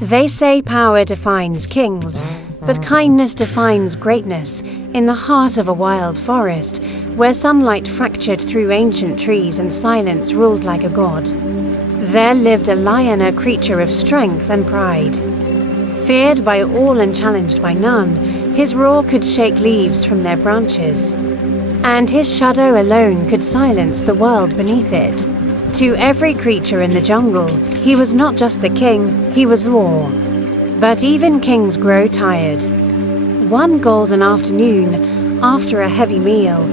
They say power defines kings, but kindness defines greatness in the heart of a wild forest, where sunlight fractured through ancient trees and silence ruled like a god. There lived a lion, a creature of strength and pride. Feared by all and challenged by none, his roar could shake leaves from their branches, and his shadow alone could silence the world beneath it. To every creature in the jungle, he was not just the king, he was law. But even kings grow tired. One golden afternoon, after a heavy meal,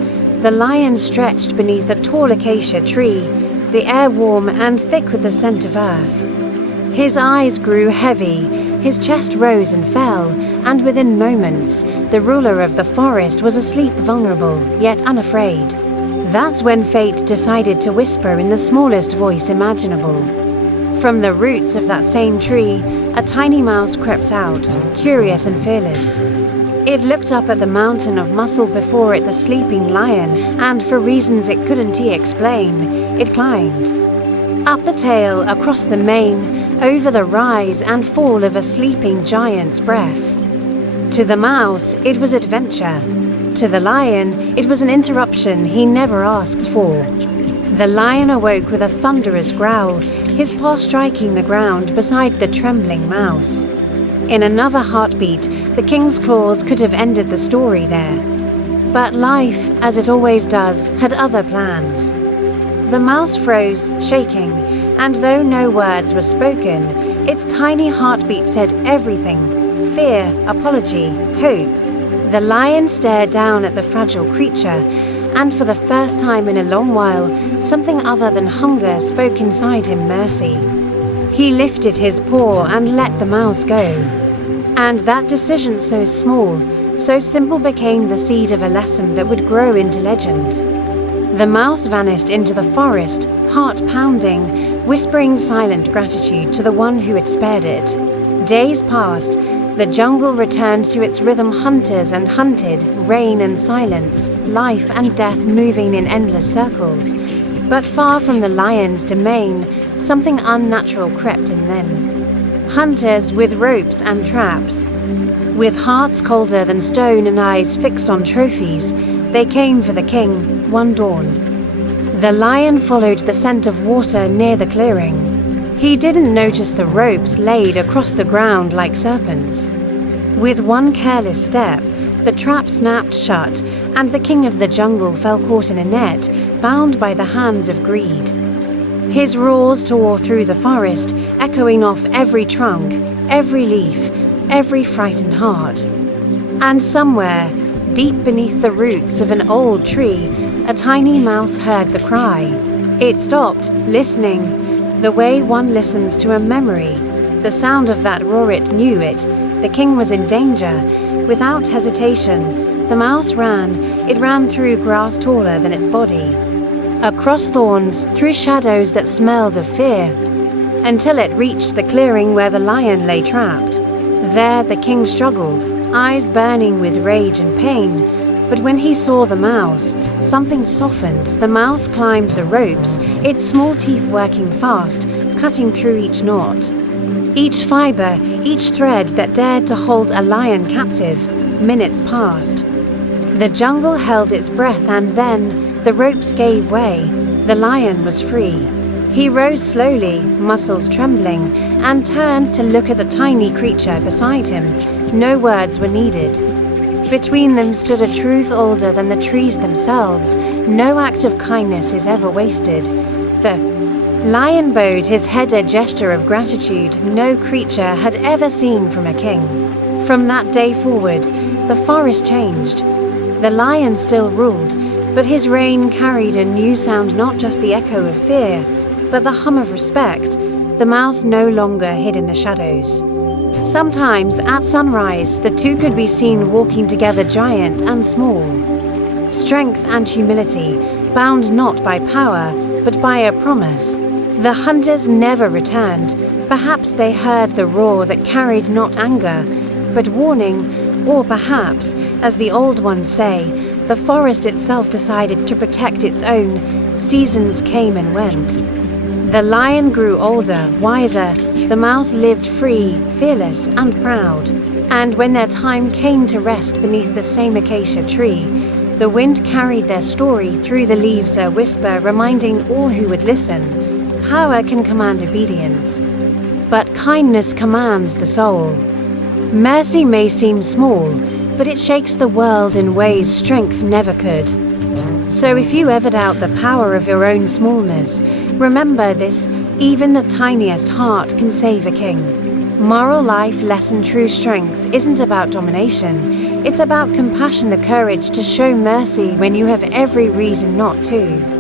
the lion stretched beneath a tall acacia tree, the air warm and thick with the scent of earth. His eyes grew heavy, his chest rose and fell, and within moments, the ruler of the forest was asleep, vulnerable, yet unafraid. That's when fate decided to whisper in the smallest voice imaginable. From the roots of that same tree, a tiny mouse crept out, curious and fearless. It looked up at the mountain of muscle before it, the sleeping lion, and for reasons it couldn't explain, it climbed. Up the tail, across the mane, over the rise and fall of a sleeping giant's breath. To the mouse, it was adventure. To the lion, it was an interruption he never asked for. The lion awoke with a thunderous growl, his paw striking the ground beside the trembling mouse. In another heartbeat, the king's claws could have ended the story there. But life, as it always does, had other plans. The mouse froze, shaking, and though no words were spoken, its tiny heartbeat said everything: fear, apology, hope. The lion stared down at the fragile creature, and for the first time in a long while, something other than hunger spoke inside him: mercy. He lifted his paw and let the mouse go. And that decision, so small, so simple, became the seed of a lesson that would grow into legend. The mouse vanished into the forest, heart pounding, whispering silent gratitude to the one who had spared it. Days passed. The jungle returned to its rhythm, hunters and hunted, rain and silence, life and death moving in endless circles. But far from the lion's domain, something unnatural crept in then. Hunters with ropes and traps. With hearts colder than stone and eyes fixed on trophies, they came for the king one dawn. The lion followed the scent of water near the clearing. He didn't notice the ropes laid across the ground like serpents. With one careless step, the trap snapped shut, and the king of the jungle fell caught in a net, bound by the hands of greed. His roars tore through the forest, echoing off every trunk, every leaf, every frightened heart. And somewhere, deep beneath the roots of an old tree, a tiny mouse heard the cry. It stopped, listening, the way one listens to a memory. The sound of that roar, it knew it. The king was in danger. Without hesitation, the mouse ran. It ran through grass taller than its body, across thorns, through shadows that smelled of fear, until it reached the clearing where the lion lay trapped. There the king struggled, eyes burning with rage and pain. But when he saw the mouse, something softened. The mouse climbed the ropes, its small teeth working fast, cutting through each knot, each fiber, each thread that dared to hold a lion captive. Minutes passed. The jungle held its breath, and then the ropes gave way. The lion was free. He rose slowly, muscles trembling, and turned to look at the tiny creature beside him. No words were needed. Between them stood a truth older than the trees themselves. No act of kindness is ever wasted. The lion bowed his head, a gesture of gratitude no creature had ever seen from a king. From that day forward, the forest changed. The lion still ruled, but his reign carried a new sound, not just the echo of fear, but the hum of respect. The mouse no longer hid in the shadows. Sometimes, at sunrise, the two could be seen walking together, giant and small. Strength and humility, bound not by power, but by a promise. The hunters never returned. Perhaps they heard the roar that carried not anger, but warning, or perhaps, as the old ones say, the forest itself decided to protect its own. Seasons came and went. The lion grew older, wiser. The mouse lived free, fearless, and proud. And when their time came to rest beneath the same acacia tree, the wind carried their story through the leaves, a whisper reminding all who would listen. Power can command obedience, but kindness commands the soul. Mercy may seem small, but it shakes the world in ways strength never could. So if you ever doubt the power of your own smallness, remember this: even the tiniest heart can save a king. Moral life lesson: true strength isn't about domination. It's about compassion, the courage to show mercy when you have every reason not to.